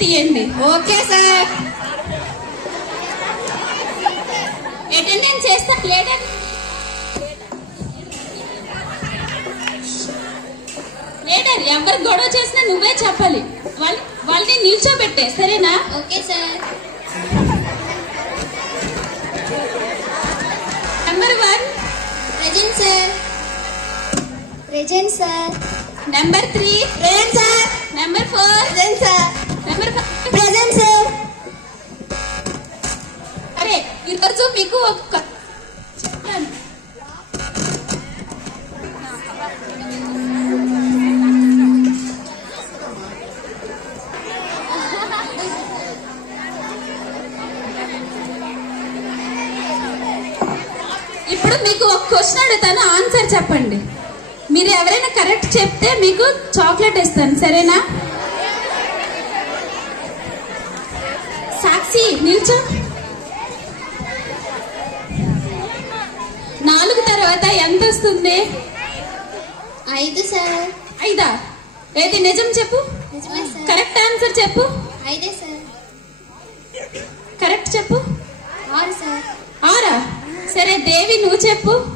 తీయండి. Okay sir. Attendance చేస్తా later later ఎవరు గొడవ చేసినా నువ్వే చెప్పాలి. వాళ్ళ వాళ్ళని నిల్చోబెట్టే సరేనా? Okay sir. Number one present sir. Present sir. Number three present sir. Number four. Sir number five present sir అరే ఈరోజు మీకు ఒక చెప్తాను ఇప్పుడు మీకు ఒక క్వశ్చన్ అడుగుతాను. ఆన్సర్ చెప్పండి. మీరు ఎవరైనా కరెక్ట్ చెప్తే మీకు చాక్లెట్ ఇస్తాను సరేనా? సాక్షి నిల్చో. నాలుగు తర్వాత ఎంత వస్తుంది? ఐదు సార్. ఐదా? ఏది నిజం చెప్పు. కరెక్ట్ ఆన్సర్ చెప్పు. ఐదే సార్. కరెక్ట్ చెప్పు. ఆరు సార్. ఆరా? సరే దేవి నువ్వు చెప్పు.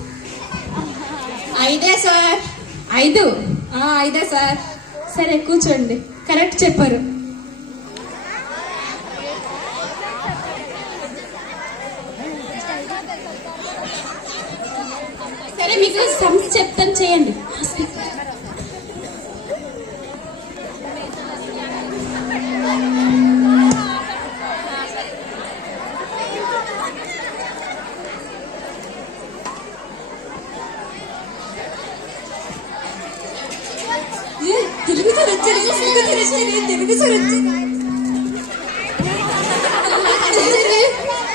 ఐదే సార్. ఐదు? ఐదే సార్. సరే కూర్చోండి. కరెక్ట్ చెప్పారు. సరే మీకు సమ్స్ చెప్తాను చేయండి. తెలుగు సార్ వచ్చింది Telugu sir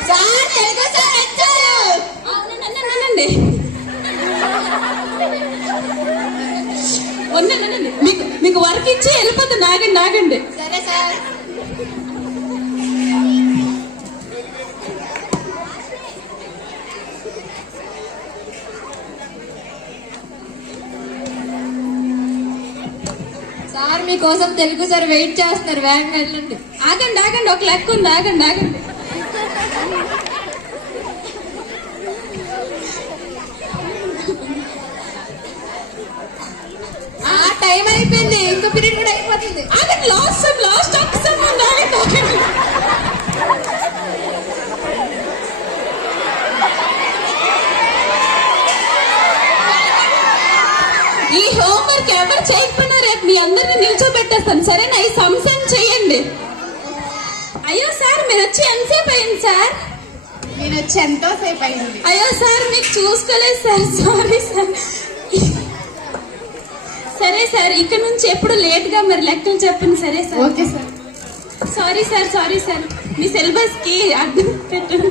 sir Telugu sir వచ్చారు అవునండి మీకు మీకు వర్క్ ఇచ్చి వెళ్ళిపోతుంది నాగండి నాగండి సరే సార్. సార్ మీకోసం తెలుగు సార్ వెయిట్ చేస్తున్నారు. వేగంగా వెళ్ళండి. ఆగండి ఆగండి. ఒక లెక్క ఉంది. ఆగండి ఆగండి. ఆ టైం అయిపోయింది. ఇంకో పీరియడ్ కూడా అయిపోతుంది. ఆగండి లాస్ట్ సమ్ లాస్ట్ ఒక్క సమ్ ఉంది ఆగండి ఆగండి ఈ ఎవరు చేయకపోయినా రేపు మీ అందరిని నిల్చోబెట్టేస్తాను. సరేనా? ఈ సంశయం చేయండి. అయ్యో సార్ మీరు వచ్చి ఎంతసేపు అయింది సార్? నేను వచ్చి ఎంతో సేపు అయింది. అయ్యో సార్ మీకు చూసుకోలేదు సార్. Sorry sir. సరే సార్ ఇక్కడ నుంచి ఎప్పుడు లేట్గా మరి లెక్కలు చెప్పండి. సరే sir. Okay sir. Sorry sir sorry sir. మీ సిలబస్కి అర్థం పెట్టండి.